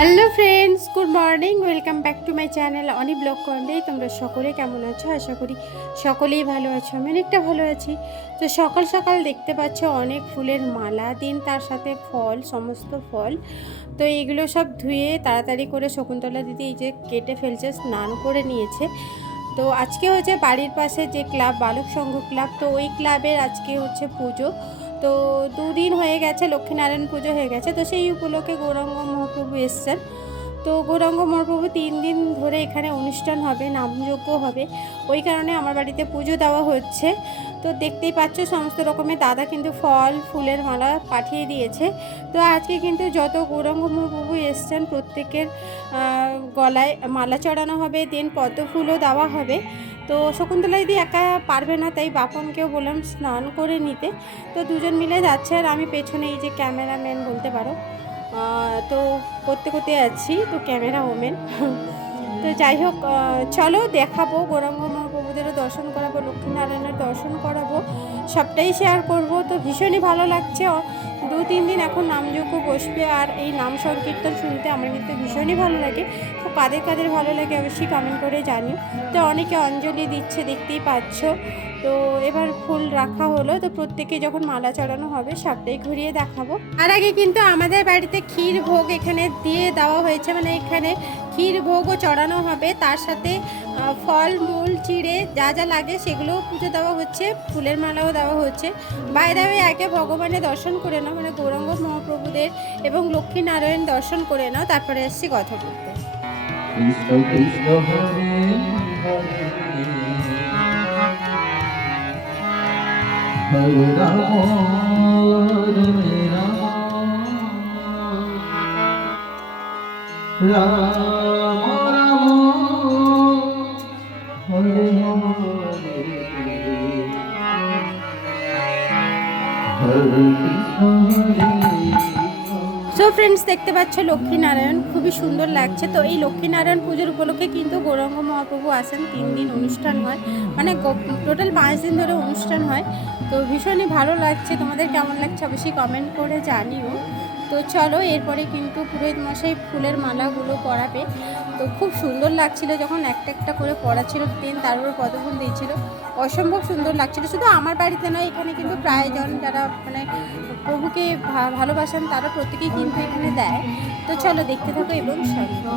Hello friends, good morning, welcome back to my channel Oni blog corner তোমরা সকলে কেমন আছো? আশা করি সকলেই ভালো আছো, আমি অনেকটা ভালো আছি। তো সকাল সকাল দেখতে পাচ্ছ অনেক ফুলের মালা, দিন তার সাথে ফল, সমস্ত ফল। তো এগুলো সব ধুয়ে তাড়াতাড়ি করে শকুন্তলা দিদি এই যে কেটে ফেলছে, স্নান করে নিয়েছে। তো আজকে হচ্ছে বাড়ির পাশে যে ক্লাব, বালক সংঘ ক্লাব, তো ওই ক্লাবের আজকে হচ্ছে পুজো। তো দুদিন হয়ে গেছে, লক্ষ্মীনারায়ণ পুজো হয়ে গেছে, তো সেই উপলক্ষে গৌরাঙ্গ মহাপ্রভু এসছেন। তো গৌরাঙ্গ মহাপ্রভু তিন দিন ধরে এখানে অনুষ্ঠান হবে নামযজ্ঞ হবে। ওই কারণে আমার বাড়িতে পুজো দেওয়া হচ্ছে। তো দেখতেই পাচ্ছ, সমস্ত রকমের দাদা কিন্তু ফল, ফুলের মালা পাঠিয়ে দিয়েছে। তো আজকে কিন্তু যত গৌরাঙ্গ মহাপ্রভু এসছেন, প্রত্যেকের গলায় মালা চড়ানো হবে, দেন পদ্ম ফুলও দেওয়া হবে। তো শকুন্তলা দিদি একা পারবে না, তাই বাপনকেও বললাম স্নান করে নিতে। তো দুজন মিলে যাচ্ছে আর আমি পেছনে এই যে ক্যামেরাম্যান বলতে পারো তো করতে করতে যাচ্ছি, তো ক্যামেরা ওমেন। তো যাই হোক চলো দেখাবো, গৌরাঙ্গ মহাপ্রভুদেরও দর্শন করাবো, লক্ষ্মীনারায়ণের দর্শন করাবো, সবটাই শেয়ার করব। তো ভীষণই ভালো লাগছে দু তিন দিন এখন নামযজ্ঞ বসবে আর এই নাম সংকীর্তন শুনতে আমার কিন্তু ভীষণই ভালো লাগে। তো কাদের কাদের ভালো লাগে অবশ্যই কমেন্ট করে জানি তো অনেকে অঞ্জলি দিচ্ছে দেখতেই পাচ্ছ। তো এবার ফুল রাখা হলো। তো প্রত্যেকে যখন মালা চড়ানো হবে, সবটাই ঘুরিয়ে দেখাবো। আর আগে কিন্তু আমাদের বাড়িতে ক্ষীর ভোগ এখানে দিয়ে দেওয়া হয়েছে। মানে এখানে ক্ষীর ভোগও চড়ানো হবে। তার সাথে ফল, মূল, চিড়ে, যা যা লাগে সেগুলোও পুজো দেওয়া হচ্ছে, ফুলের মালাও দেওয়া হচ্ছে। বাইরে আগে ভগবানের দর্শন করে নাও মানে গৌরাঙ্গ মহাপ্রভুদের এবং লক্ষ্মী নারায়ণ দর্শন করে নাও, তারপরে এসছি কথা বলতে। কৃষ্ণ সো ফ্রেন্ডস দেখতে পাচ্ছ লক্ষ্মীনারায়ণ। খুবই সুন্দর লাগছে। তো এই লক্ষ্মীনারায়ণ পুজোর উপলক্ষে কিন্তু গৌরাঙ্গ মহাপ্রভু আসেন। তিন দিন অনুষ্ঠান হয়। মানে টোটাল পাঁচ দিন ধরে অনুষ্ঠান হয়। তো ভীষণই ভালো লাগছে। তোমাদের কেমন লাগছে অবশ্যই কমেন্ট করে জানিও। তো চলো, এরপরে কিন্তু পুরোহিত মশাই ফুলের মালাগুলো পরাবে। তো খুব সুন্দর লাগছিল যখন একটা একটা করে পড়াচ্ছিল তার উপর পদফুল দিয়েছিল। অসম্ভব সুন্দর লাগছিল। শুধু আমার বাড়িতে নয়, এখানে কিন্তু প্রায়জন যারা মানে প্রভুকে ভালোবাসেন, তারা প্রত্যেকেই কিন্তু এখানে দেয়। তো চলো দেখতে থাকো এবং শোনো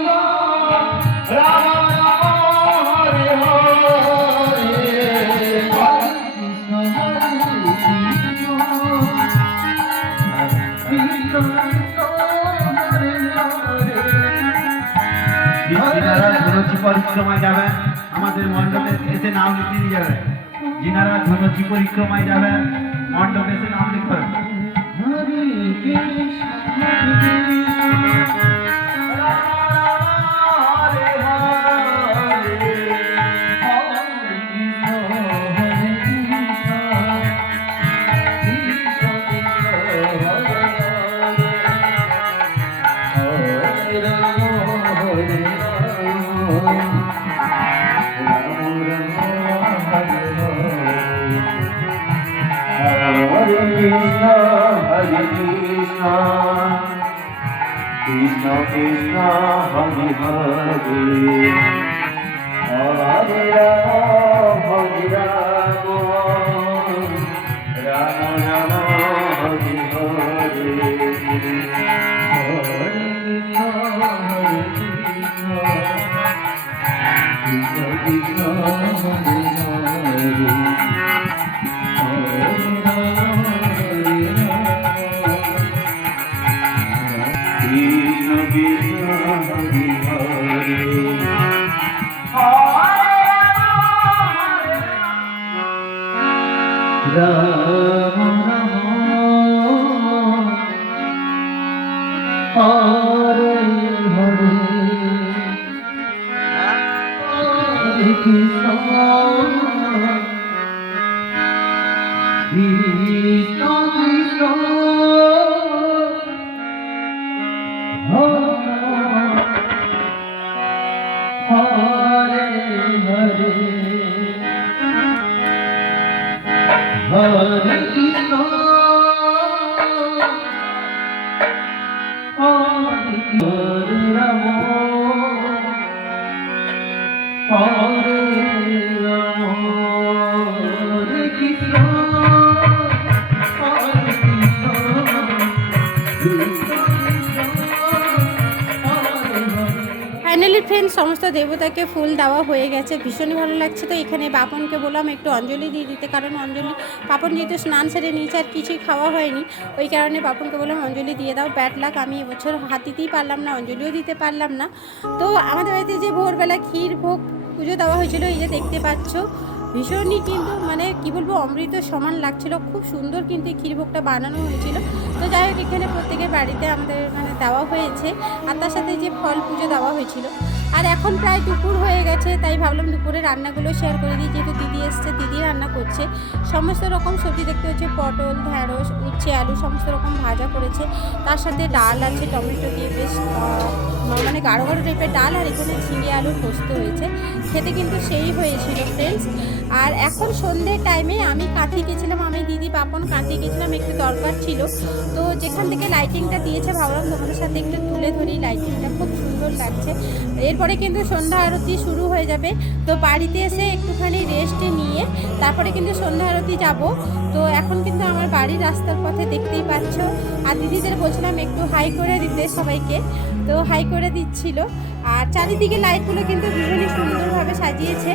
পরিক্রমায় যাবেন আমাদের মণ্ডপে এসে নাম লিখে দিয়ে যাবেন যিনারা ধনুচি পরিক্রমায় যাবেন মণ্ডপে এসে নাম লিখবেন Krishna Krishna, Hare Hare সমস্ত দেবতাকে ফুল দেওয়া হয়ে গেছে। ভীষণই ভালো লাগছে তো এখানে বাপনকে বললাম একটু অঞ্জলি দিয়ে দিতে, কারণ অঞ্জলি পাপন যেহেতু স্নান সেরে নিয়েছে আর কিছুই খাওয়া হয়নি, ওই কারণে বাপনকে বললাম অঞ্জলি দিয়ে দাও। ব্যাড লাক, আমি এবছর হাত দিতেই পারলাম না, অঞ্জলিও দিতে পারলাম না। তো আমাদের বাড়িতে যে ভোরবেলা ক্ষীর ভোগ পুজো দেওয়া হয়েছিল, এই যে দেখতে পাচ্ছ, ভীষণই কিন্তু মানে কি বলব, অমৃত সমান লাগছিল। খুব সুন্দর কিন্তু এই ক্ষীরভোগটা বানানো হয়েছিল। তো যাই হোক, এখানে প্রত্যেকের বাড়িতে আমাদের মানে দেওয়া হয়েছে। আর তার সাথে যে ফল পুজো দেওয়া হয়েছিল আর এখন প্রায় দুপুর হয়ে গেছে, তাই ভাবলাম দুপুরে রান্নাগুলো শেয়ার করে দিই। যেহেতু দিদি এসছে, দিদি রান্না করছে। সমস্ত রকম সবজি দেখতে হচ্ছে, পটল, ঢ্যাঁড়স, উচ্ছে, আলু, সমস্ত রকম ভাজা করেছে। তার সাথে ডাল আছে, টমেটো দিয়ে বেশ মানে গাঢ় গাঢ় টাইপের ডাল, আর এখানে ঝিঙে আলু পোস্ত হয়েছে। খেতে কিন্তু সেই হয়েছিল ফ্রেন্ডস আর এখন সন্ধ্যের টাইমে আমি কাঁথি গেছিলাম, আমি দিদি পাপন কাঁথি গেছিলাম, একটু দরকার ছিল। তো যেখান থেকে লাইটিংটা দিয়েছে, ভাবলাম তোমাদের সাথে একটু তুলে ধরি লাইটিংটা খুব সুন্দর লাগছে। এরপরে কিন্তু সন্ধ্যা আরতি শুরু হয়ে যাবে। তো বাড়িতে এসে একটুখানি রেস্ট নিয়ে তারপরে কিন্তু সন্ধ্যা আরতি যাব। তো এখন কিন্তু আমার বাড়ির রাস্তার পথে দেখতেই পাচ্ছ। আর দিদিদের বলছিলাম একটু হাই করে দিতে সবাইকে। তো হাই করে দিচ্ছিল। আর চারিদিকে লাইটগুলো কিন্তু ভীষণই সুন্দরভাবে সাজিয়েছে।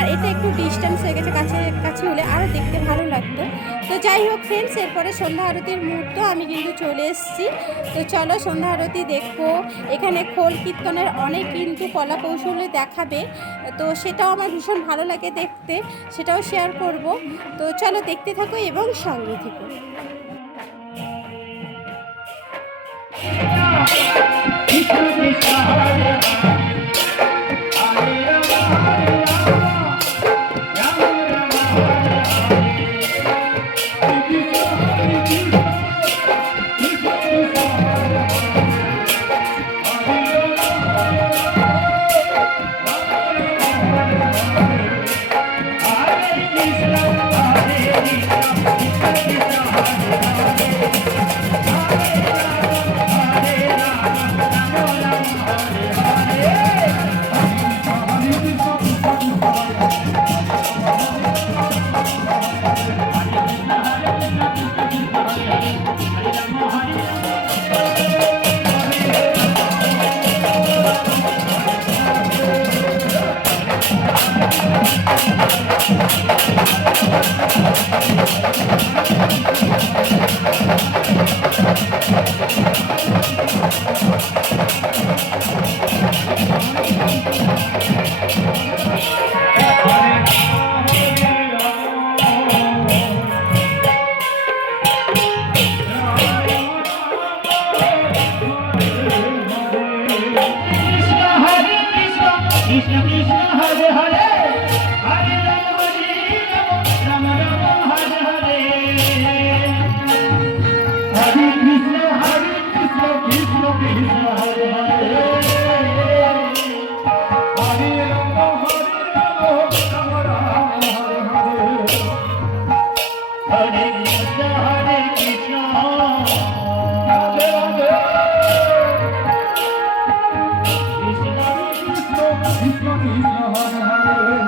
আর এটা একটু ডিস্টেন্স হয়ে গেছে কাছে কাছে হলে আরও দেখতে ভালো লাগতো। তো যাই হোক ফ্রেন্ডস এরপরে সন্ধ্যা আরতির মুহূর্ত, আমি কিন্তু চলে এসেছি। তো চলো সন্ধ্যা আরতি দেখব। এখানে খোল কীর্তনের অনেক কিন্তু কলা কৌশলে দেখাবে। তো সেটাও আমার ভীষণ ভালো লাগে দেখতে, সেটাও শেয়ার করব। তো চলো দেখতে থাকো এবং সঙ্গে থেকো। কৃষ্ণ কৃষ্ণ হরে হরে কৃষ্ণ কৃষ্ণ হরে হরে।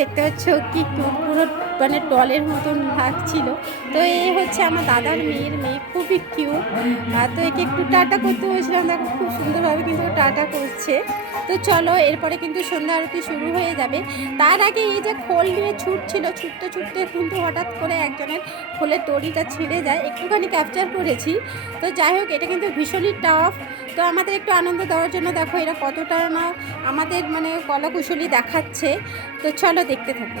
দেখতে পাচ্ছ কি পুরো মানে টলের মতন লাগছিল তো এই হচ্ছে আমার দাদার মেয়ের মেয়ে, খুবই কিউ আর তো একে একটু টাটা করতে বলছিলাম, দেখো খুব সুন্দরভাবে কিন্তু টাটা করছে। তো চলো, এরপরে কিন্তু সন্ধ্যা আরতি শুরু হয়ে যাবে। তার আগে এই যে খোল নিয়ে ছুটছিল, ছুটতে ছুটতে কিন্তু হঠাৎ করে একজনের খোলের দড়িটা ছিঁড়ে যায়। একটুখানি ক্যাপচার করেছি। তো যাই হোক, এটা কিন্তু ভীষণই টাফ তো আমাদের একটু আনন্দ দেওয়ার জন্য দেখো, এরা কতটা না আমাদের মানে কলাকুশলী দেখাচ্ছে। তো চলো দেখতে থাকো।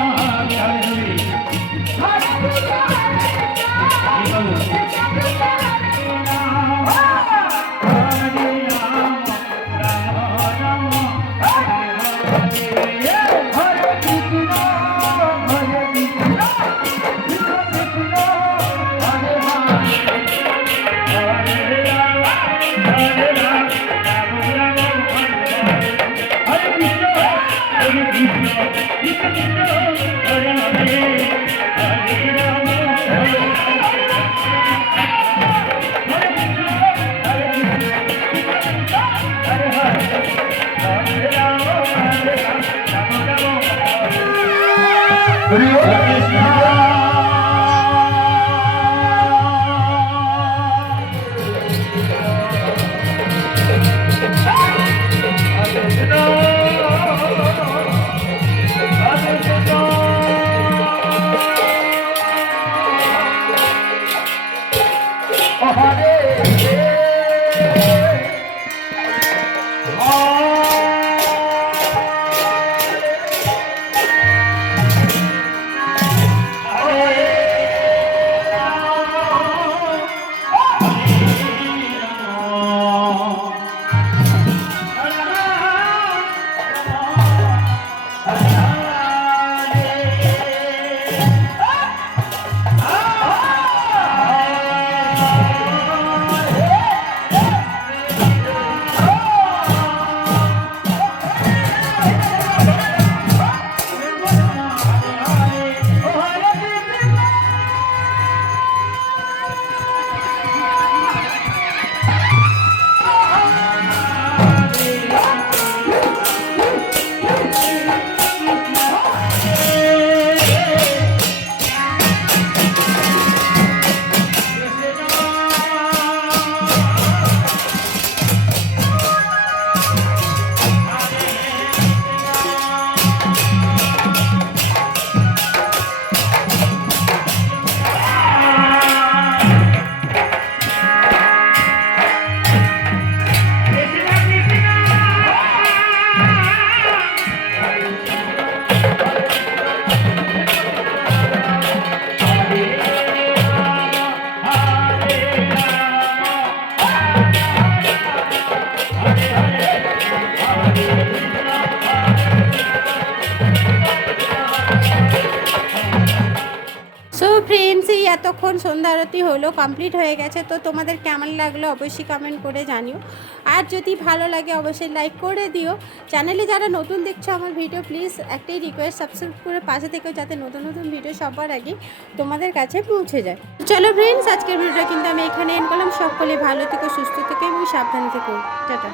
Hare এতক্ষণ সন্ধ্যা আরতি হলো কমপ্লিট হয়ে গেছে, তো তোমাদের কেমন লাগল অবশ্যই কমেন্ট করে জানিও। আর যদি ভালো লাগে, অবশ্যই লাইক করে দিও। চ্যানেলে যারা নতুন দেখছ আমার ভিডিও প্লিজ একটাই রিকোয়েস্ট সাবস্ক্রাইব করে পাশে থেকেও যাতে নতুন নতুন ভিডিও সবার আগে তোমাদের কাছে পৌঁছে যায়। চলো ফ্রেন্ডস আজকের ভিডিওটা কিন্তু আমি এখানে এন করলাম। সকলে ভালো থেকে, সুস্থ থেকে এবং সাবধান থেকে। টাটা।